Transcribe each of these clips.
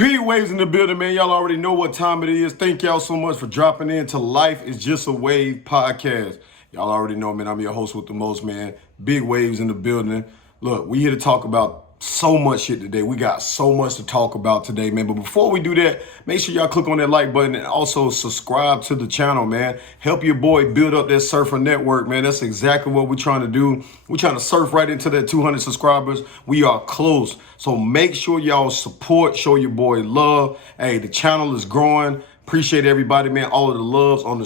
Big waves in the building, man. Y'all already know what time it is. Thank y'all so much for dropping in to Life is Just a Wave podcast. Y'all already know, man, I'm your host with the most, man. Big waves in the building. Look, we here to talk about so much shit today. We got so much to talk about today, man. But before we do that, make sure y'all click on that like button and also subscribe to the channel, man. Help your boy build up that surfer network, man. That's exactly what we're trying to do. We're trying to surf right into that 200 subscribers. We are close. So make sure y'all support, show your boy love. Hey, the channel is growing. Appreciate everybody, man. All of the love on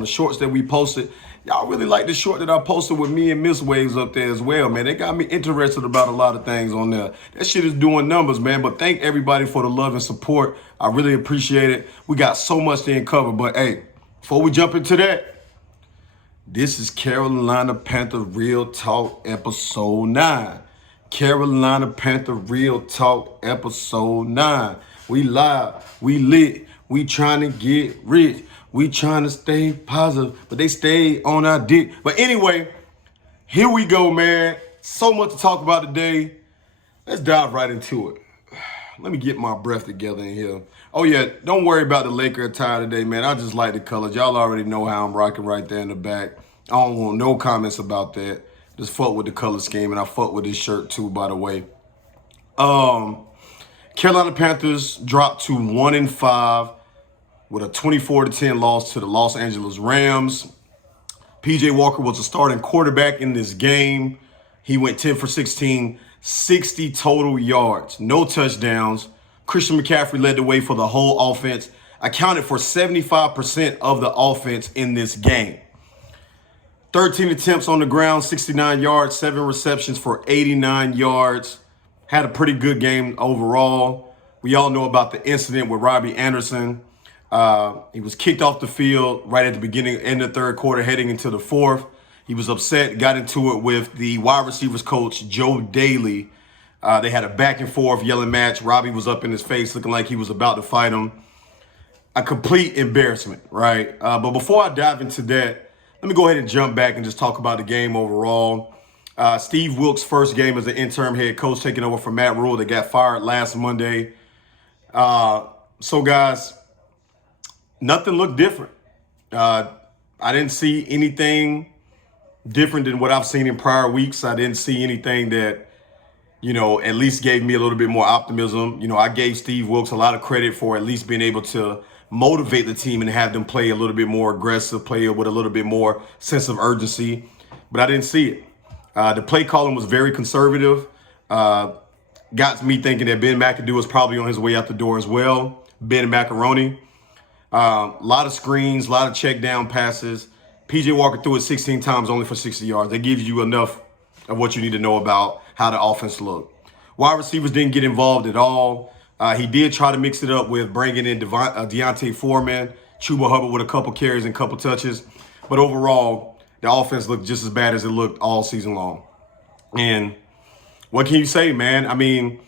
the shorts that we posted. Y'all really like the short that I posted with me and Miss Waves up there as well, man. They got me interested about a lot of things on there. That shit is doing numbers, man. But thank everybody for the love and support. I really appreciate it. We got so much to uncover. But hey, before we jump into that, this is Carolina Panther Real Talk Episode 9. Carolina Panther Real Talk Episode 9. We live, we lit, we trying to get rich. We trying to stay positive, but they stay on our dick. But anyway, here we go, man. So much to talk about today. Let's dive right into it. Let me get my breath together in here. Oh, yeah, don't worry about the Laker attire today, man. I just like the colors. Y'all already know how I'm rocking right there in the back. I don't want no comments about that. Just fuck with the color scheme, and I fuck with this shirt, too, by the way. Carolina Panthers dropped to 1-5. With a 24-10 loss to the Los Angeles Rams. P.J. Walker was a starting quarterback in this game. He went 10 for 16, 60 total yards, no touchdowns. Christian McCaffrey led the way for the whole offense, accounted for 75% of the offense in this game. 13 attempts on the ground, 69 yards, 7 receptions for 89 yards. Had a pretty good game overall. We all know about the incident with Robbie Anderson. He was kicked off the field right at the beginning, end of the third quarter, heading into the fourth. He was upset, got into it with the wide receivers coach, Joe Daly. They had a back and forth yelling match. Robbie was up in his face looking like he was about to fight him. A complete embarrassment, right? But before I dive into that, let me go ahead and jump back and just talk about the game overall. Steve Wilks' first game as an interim head coach, taking over from Matt Rule that got fired last Monday. So, guys, nothing looked different. I didn't see anything different than what I've seen in prior weeks. I didn't see anything that, at least gave me a little bit more optimism. I gave Steve Wilks a lot of credit for at least being able to motivate the team and have them play a little bit more aggressive, play with a little bit more sense of urgency. But I didn't see it. The play calling was very conservative. Got me thinking that Ben McAdoo was probably on his way out the door as well. Ben Macaroni. A lot of screens, a lot of check down passes. P.J. Walker threw it 16 times only for 60 yards. That gives you enough of what you need to know about how the offense looked. Wide receivers didn't get involved at all. He did try to mix it up with bringing in Deontay Foreman, Chuba Hubbard with a couple carries and a couple touches. But overall, the offense looked just as bad as it looked all season long. And what can you say, man? I mean,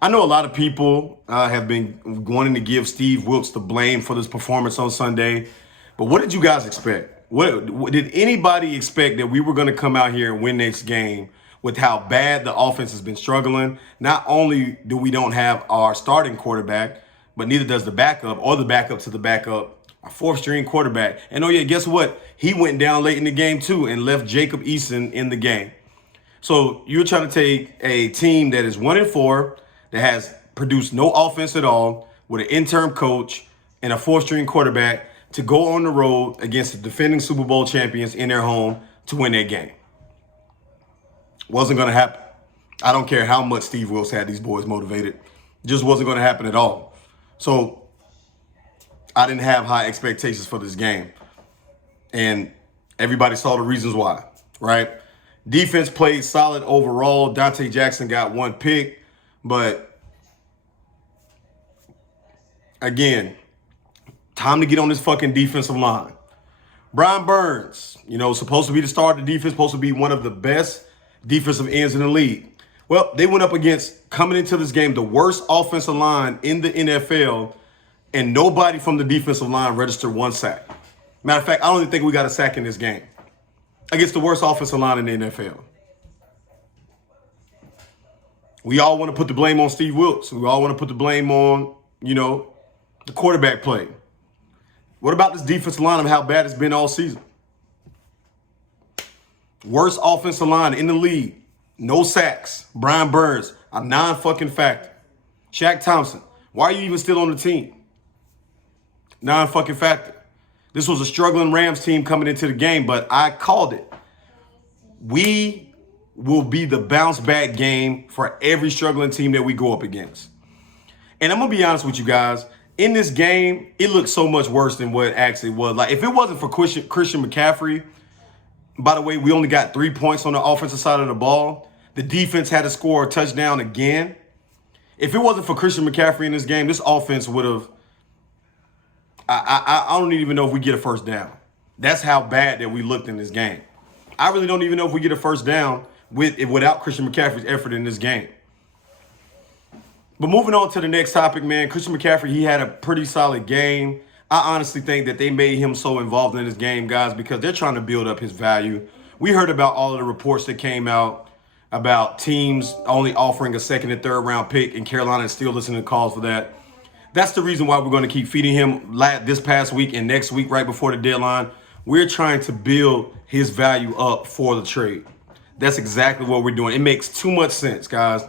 I know a lot of people have been wanting to give Steve Wilks the blame for this performance on Sunday, but what did you guys expect? What did anybody expect that we were going to come out here and win this game with how bad the offense has been struggling? Not only do we don't have our starting quarterback, but neither does the backup or the backup to the backup, our fourth-string quarterback. And oh yeah, guess what? He went down late in the game too and left Jacob Eason in the game. So you're trying to take a team that is 1-4, that has produced no offense at all, with an interim coach and a fourth-string quarterback to go on the road against the defending Super Bowl champions in their home to win that game. Wasn't going to happen. I don't care how much Steve Wilks had these boys motivated. It just wasn't going to happen at all. So I didn't have high expectations for this game. And everybody saw the reasons why, right? Defense played solid overall. Dante Jackson got one pick. But again, time to get on this fucking defensive line. Brian Burns, supposed to be the starter of the defense, supposed to be one of the best defensive ends in the league. Well, they went up against, coming into this game, the worst offensive line in the NFL, and nobody from the defensive line registered one sack. Matter of fact, I don't even think we got a sack in this game against the worst offensive line in the NFL. We all want to put the blame on Steve Wilkes. We all want to put the blame on, the quarterback play. What about this defensive line of how bad it's been all season? Worst offensive line in the league. No sacks. Brian Burns, a non-fucking factor. Shaq Thompson, why are you even still on the team? Non-fucking factor. This was a struggling Rams team coming into the game, but I called it. We will be the bounce back game for every struggling team that we go up against. And I'm going to be honest with you guys. In this game, it looked so much worse than what it actually was. Like, if it wasn't for Christian McCaffrey, by the way, we only got 3 points on the offensive side of the ball. The defense had to score a touchdown again. If it wasn't for Christian McCaffrey in this game, this offense would have, I don't even know if we get a first down. That's how bad that we looked in this game. I really don't even know if we get a first down without Christian McCaffrey's effort in this game. But moving on to the next topic, man, Christian McCaffrey, he had a pretty solid game. I honestly think that they made him so involved in this game, guys, because they're trying to build up his value. We heard about all of the reports that came out about teams only offering a second and third round pick, and Carolina is still listening to calls for that. That's the reason why we're going to keep feeding him this past week and next week right before the deadline. We're trying to build his value up for the trade. That's exactly what we're doing. It makes too much sense, guys.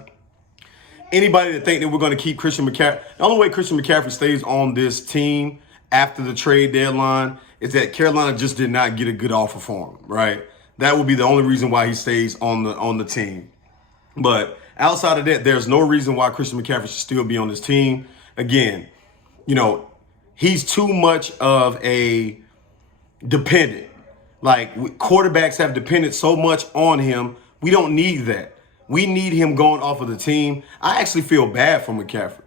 Anybody that think that we're going to keep Christian McCaffrey, the only way Christian McCaffrey stays on this team after the trade deadline is that Carolina just did not get a good offer for him, right? That would be the only reason why he stays on the team. But outside of that, there's no reason why Christian McCaffrey should still be on this team. Again, he's too much of a dependent. Like, quarterbacks have depended so much on him. We don't need that. We need him going off of the team. I actually feel bad for McCaffrey.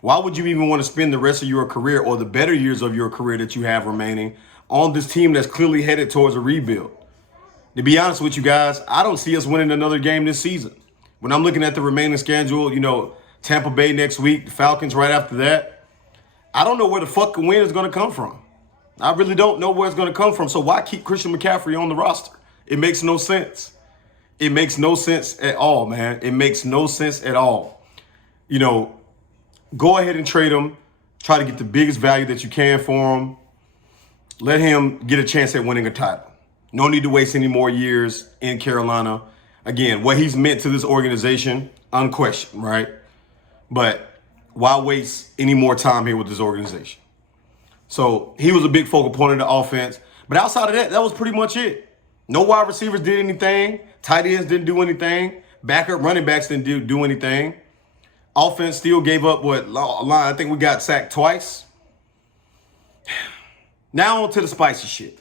Why would you even want to spend the rest of your career or the better years of your career that you have remaining on this team that's clearly headed towards a rebuild? To be honest with you guys, I don't see us winning another game this season. When I'm looking at the remaining schedule, Tampa Bay next week, the Falcons right after that, I don't know where the fuck the win is going to come from. I really don't know where it's going to come from. So why keep Christian McCaffrey on the roster? It makes no sense. It makes no sense at all, man. It makes no sense at all. Go ahead and trade him. Try to get the biggest value that you can for him. Let him get a chance at winning a title. No need to waste any more years in Carolina. Again, what he's meant to this organization, unquestioned, right? But why waste any more time here with this organization? So he was a big focal point of the offense. But outside of that, that was pretty much it. No wide receivers did anything. Tight ends didn't do anything. Backup running backs didn't do anything. Offense still gave up I think we got sacked twice. Now on to the spicy shit.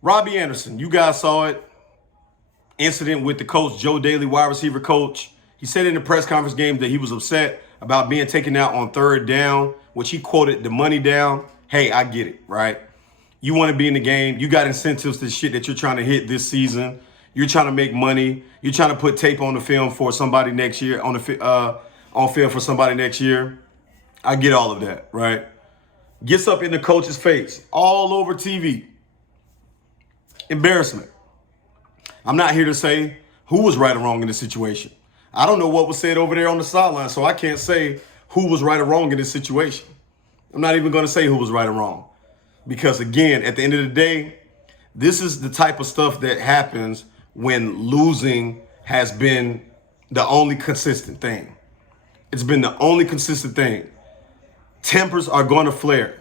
Robbie Anderson, you guys saw it. Incident with the coach, Joe Daly, wide receiver coach. He said in the press conference game that he was upset about being taken out on third down, which he quoted the money down. Hey, I get it, right? You want to be in the game. You got incentives to shit that you're trying to hit this season. You're trying to make money. You're trying to put tape on the film for somebody next year, on film for somebody next year. I get all of that, right? Gets up in the coach's face, all over TV. Embarrassment. I'm not here to say who was right or wrong in this situation. I don't know what was said over there on the sideline, so I can't say who was right or wrong in this situation. I'm not even going to say who was right or wrong. Because, again, at the end of the day, this is the type of stuff that happens when losing has been the only consistent thing. It's been the only consistent thing. Tempers are going to flare.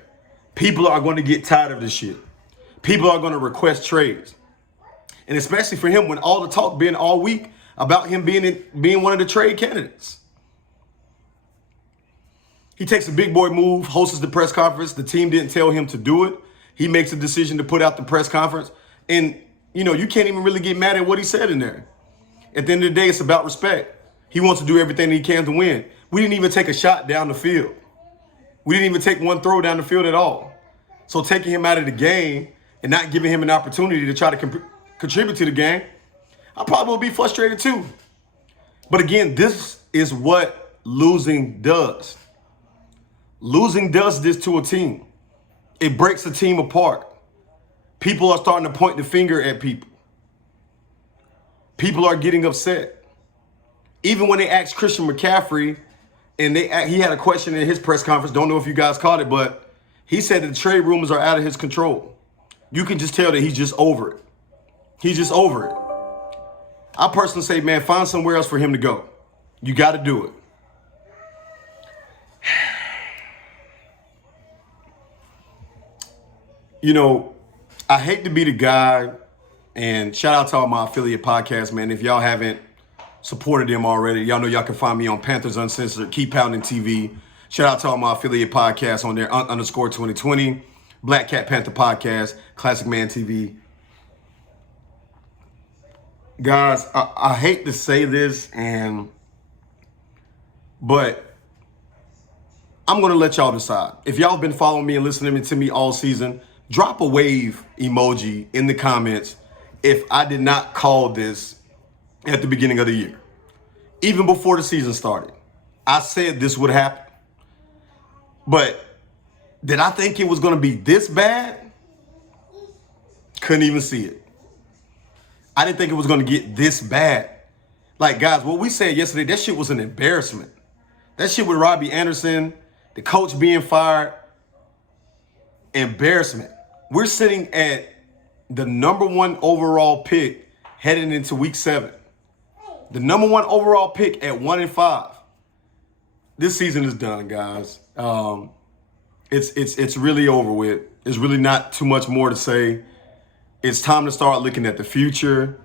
People are going to get tired of this shit. People are going to request trades. And especially for him, when all the talk been all week about him being one of the trade candidates. He takes a big boy move, hosts the press conference. The team didn't tell him to do it. He makes a decision to put out the press conference. And, you can't even really get mad at what he said in there. At the end of the day, it's about respect. He wants to do everything he can to win. We didn't even take a shot down the field. We didn't even take one throw down the field at all. So taking him out of the game and not giving him an opportunity to try to contribute to the game, I probably will be frustrated too. But again, this is what losing does. Losing does this to a team. It breaks a team apart. People are starting to point the finger at people. People are getting upset. Even when they asked Christian McCaffrey, and he had a question in his press conference, don't know if you guys caught it, but he said that the trade rumors are out of his control. You can just tell that he's just over it. He's just over it. I personally say, man, find somewhere else for him to go. You got to do it. You know, I hate to be the guy, and shout out to all my affiliate podcasts, man. If y'all haven't supported them already, y'all know y'all can find me on Panthers Uncensored, Keep Pounding TV. Shout out to all my affiliate podcasts on there, underscore 2020, Black Cat Panther Podcast, Classic Man TV. Guys, I hate to say this, but I'm going to let y'all decide. If y'all been following me and listening to me all season, drop a wave emoji in the comments if I did not call this at the beginning of the year. Even before the season started, I said this would happen. But did I think it was going to be this bad? Couldn't even see it. I didn't think it was going to get this bad. Like, guys, what we said yesterday, that shit was an embarrassment. That shit with Robbie Anderson, the coach being fired, embarrassment. We're sitting at the number 1 overall pick heading into week 7. The number 1 overall pick at 1-5. This season is done, guys. It's really over with. There's really not too much more to say. It's time to start looking at the future.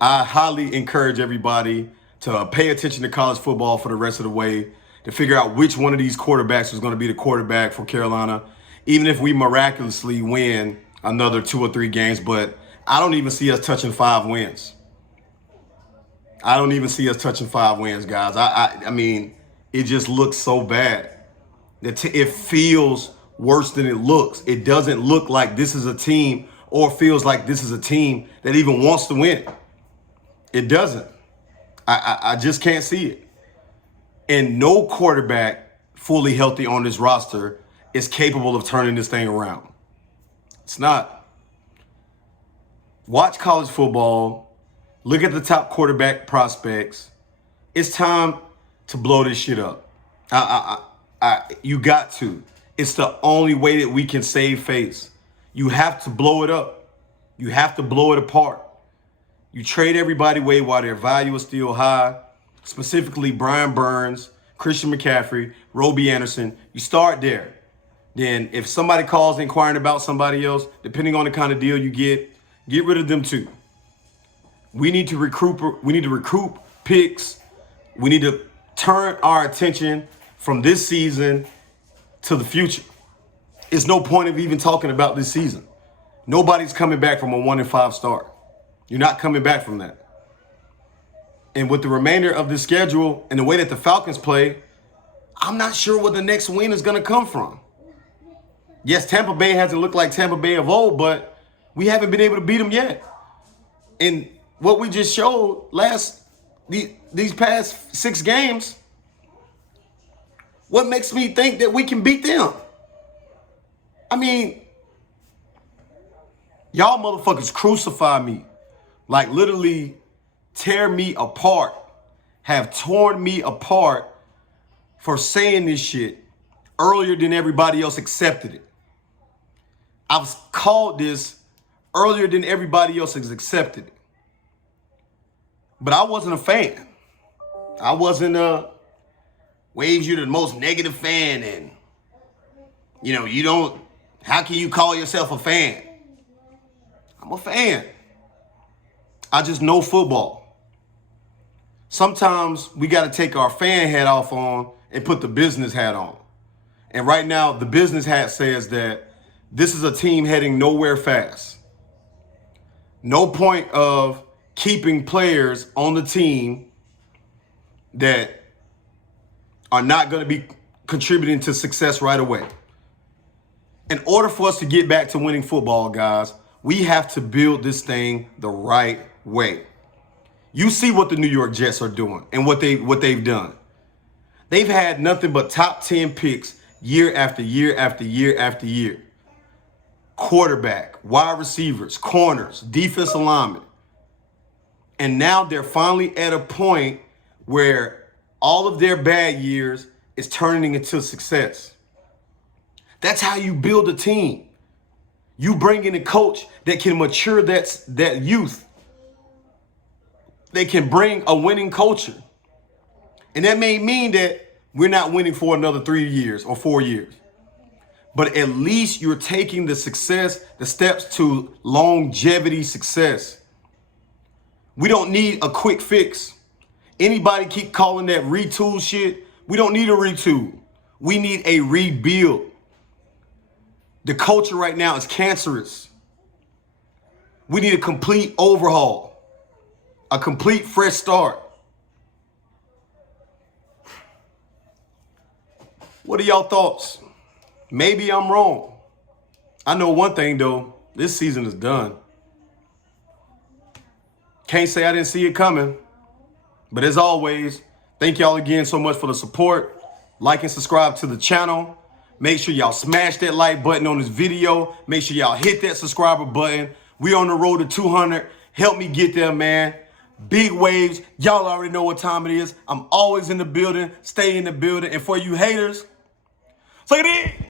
I highly encourage everybody to pay attention to college football for the rest of the way, to figure out which one of these quarterbacks is going to be the quarterback for Carolina, even if we miraculously win another 2 or 3 games. But I don't even see us touching 5 wins. I don't even see us touching 5 wins, guys. I mean, it just looks so bad. It feels worse than it looks. It doesn't look like this is a team, or feels like this is a team that even wants to win. It doesn't. I just can't see it. And no quarterback fully healthy on this roster is capable of turning this thing around. It's not. Watch college football. Look at the top quarterback prospects. It's time to blow this shit up. You got to. It's the only way that we can save face. You have to blow it up. You have to blow it apart. You trade everybody away while their value is still high, specifically Brian Burns, Christian McCaffrey, Robbie Anderson. You start there. Then if somebody calls inquiring about somebody else, depending on the kind of deal you get rid of them too. We need to recoup picks. We need to turn our attention from this season to the future. It's no point of even talking about this season. Nobody's coming back from a 1-5 start. You're not coming back from that. And with the remainder of the schedule and the way that the Falcons play, I'm not sure where the next win is going to come from. Yes, Tampa Bay hasn't looked like Tampa Bay of old, but we haven't been able to beat them yet. And what we just showed these past 6 games, what makes me think that we can beat them? I mean, y'all motherfuckers crucify me. Like, literally tear me apart. Have torn me apart for saying this shit earlier than everybody else accepted it. I've called this earlier than everybody else has accepted it. But I wasn't a fan. I wasn't Waves, you're the most negative fan, and how can you call yourself a fan? I'm a fan. I just know football. Sometimes we got to take our fan hat off on and put the business hat on. And right now, the business hat says that this is a team heading nowhere fast. No point of keeping players on the team that are not going to be contributing to success right away. In order for us to get back to winning football, guys, we have to build this thing the right way. You see what the New York Jets are doing and what they've done. They've had nothing but top 10 picks year after year after year after year. Quarterback, wide receivers, corners, defensive linemen. And now they're finally at a point where all of their bad years is turning into success. That's how you build a team. You bring in a coach that can mature that youth. They can bring a winning culture. And that may mean that we're not winning for another 3 years or 4 years. But at least you're taking the steps to longevity success. We don't need a quick fix. Anybody keep calling that retool shit? We don't need a retool. We need a rebuild. The culture right now is cancerous. We need a complete overhaul, a complete fresh start. What are y'all thoughts? Maybe I'm wrong. I know one thing though, this season is done. Can't say I didn't see it coming. But as always, thank y'all again so much for the support. Like and subscribe to the channel. Make sure y'all smash that like button on this video. Make sure y'all hit that subscriber button. We on the road to 200. Help me get there, man. Big waves. Y'all already know what time it is. I'm always in the building. Stay in the building. And for you haters, say it.